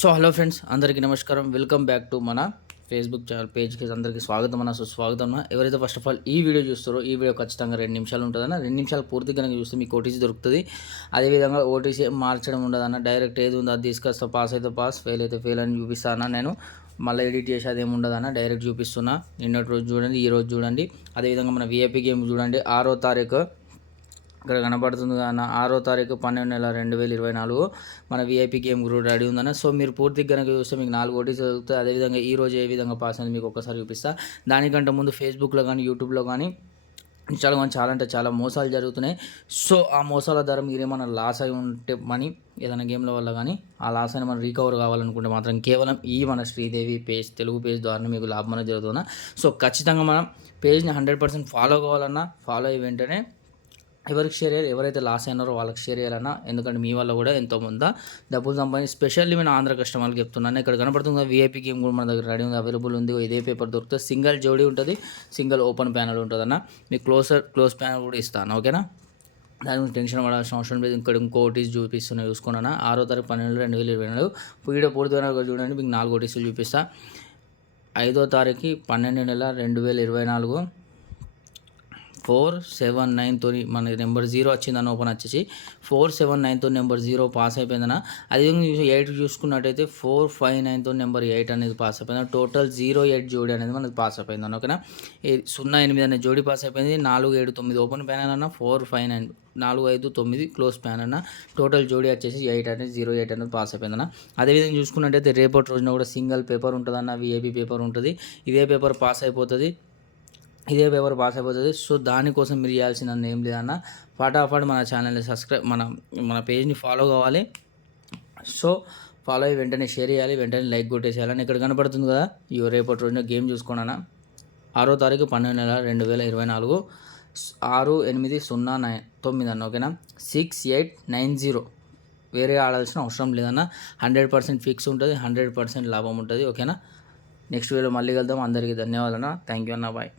So hello friends, అందరికీ నమస్కారం. Welcome back to మన ఫేస్బుక్ ఛానల్ పేజ్కి అందరికీ స్వాగతం అన్న, సుస్వాగతం అన్న. ఎవరైతే ఫస్ట్ ఆఫ్ ఆల్ ఈ వీడియో చూస్తారో ఈ వీడియో ఖచ్చితంగా 2 నిమిషాలు ఉంటుందన్న. 2 నిమిషాలు పూర్తిగా కనుక చూస్తే మీకు ఓటీసీ దొరుకుతుంది. అదేవిధంగా ఓటీసీ మార్చడం ఉండదన్న. డైరెక్ట్ ఏది ఉందో అది తీసుకొస్తా. పాస్ అయితే పాస్, ఫెయిల్ అయితే ఫెయిల్ అని చూపిస్తాను నేను. మళ్ళీ ఎడిట్ చేసి అదేమి ఉండదన్న, డైరెక్ట్ చూపిస్తున్నా. నిన్నటి రోజు చూడండి, ఈ రోజు చూడండి. అదేవిధంగా మన విఐపీ గేమ్ చూడండి. 6వ తారీఖు ఇక్కడ కనపడుతుంది అన్న. 6వ తారీఖు 12/11/2024 మన విఐపీ గేమ్ కూడా రెడీ ఉందన్న. సో మీరు పూర్తిగా కనుక చూస్తే మీకు 4 ఓటీస్ దొరుకుతాయి. అదేవిధంగా ఈ రోజు ఏ విధంగా పాస్ అనేది మీకు ఒక్కసారి చూపిస్తా. దానికంటే ముందు ఫేస్బుక్లో కానీ యూట్యూబ్లో కానీ ఇన్స్టాలో కానీ చాలా అంటే చాలా మోసాలు జరుగుతున్నాయి. సో ఆ మోసాల ద్వారా మీరేమన్నా లాస్ అయి ఉంటే మనీ ఏదైనా గేమ్ల వల్ల కానీ ఆ లాస్ అయినా మనం రీకవర్ కావాలనుకుంటే మాత్రం కేవలం ఈ మన శ్రీదేవి పేజ్ తెలుగు పేజ్ ద్వారా మీకు లాభం అనేది జరుగుతుందా. సో ఖచ్చితంగా మనం పేజ్ని 100% ఫాలో కావాలన్నా, ఫాలో అయ్యి వెంటనే ఎవరికి షేర్ చేయాలి, ఎవరైతే లాస్ అయినారో వాళ్ళకి షేర్ చేయాలన్నా. ఎందుకంటే మీ వల్ల కూడా ఎంతోమంది డబ్బులు సంపాదించి, స్పెషల్లీ నేను ఆంధ్ర కస్టమర్కి చెప్తున్నాను. ఇక్కడ కనపడుతుంది విఐపీ గేమ్ కూడా మన దగ్గర రెడీ ఉంది, అవైలబుల్ ఉంది. ఇదే పేపర్ దొరుకుతుంది. సింగిల్ జోడీ ఉంటుంది, సింగిల్ ఓపెన్ ప్యానల్ ఉంటుంది అన్న. మీకు క్లోజ్ ప్యానల్ కూడా ఇస్తాను, ఓకేనా. దాని గురించి టెన్షన్ పడాల్సిన అవసరం లేదు. ఇక్కడ ఇంకో ఓటీస్ చూపిస్తున్నా, చూసుకున్నాను. 6వ తారీఖు 12/2024 వీడియో పూర్తిగా చూడండి. మీకు 4 ఓటీసీలు చూపిస్తా. 5వ తారీఖు 12/2024 479తో మన నెంబర్ 0 వచ్చిందని ఓపెన్ వచ్చేసి 479తో నెంబర్ 0 పాస్ అయిపోయిందన్న. అదే 8 చూసుకున్నట్టయితే 459తో నెంబర్ 8 అనేది పాస్ అయిపోయింది. టోటల్ 08 జోడీ అనేది మనకి పాస్ అయిపోయింది, ఓకేనా. 08 అనే జోడీ పాస్ అయిపోయింది. 479 ఓపెన్ ప్యానల్ అన్న, 459 459 క్లోజ్ ప్యాన్ అన్న. టోటల్ జోడీ వచ్చేసి 8 అనేది 08 అనేది పాస్ అయిపోయిందన్న. అదేవిధంగా చూసుకున్నట్టయితే రేపటి రోజున కూడా సింగిల్ పేపర్ ఉంటుందన్న, విఐపీ పేపర్ ఉంటుంది. ఇదే పేపర్ పాస్ అయిపోతుంది. సో దానికోసం మీరు చేయాల్సింది ఏం లేదన్న, ఫటాఫట్ మన ఛానల్ని సబ్స్క్రైబ్, మన పేజ్ని ఫాలో కావాలి. సో ఫాలో అయ్యి వెంటనే షేర్ చేయాలి, వెంటనే లైక్ కొట్టేసేయాలని. ఇక్కడ కనపడుతుంది కదా, రేపటి రోజున గేమ్ చూసుకోండి. 6వ తారీఖు 12/2024 6809 అన్న, ఓకేనా. 6890 వేరే ఆడాల్సిన అవసరం లేదన్న. 100% ఫిక్స్ ఉంటుంది, 100% లాభం ఉంటుంది, ఓకేనా. నెక్స్ట్ వీడియో మళ్ళీ కలుద్దాం. అందరికీ ధన్యవాదాలు అన్న. థ్యాంక్ యూ అన్న, బాయ్.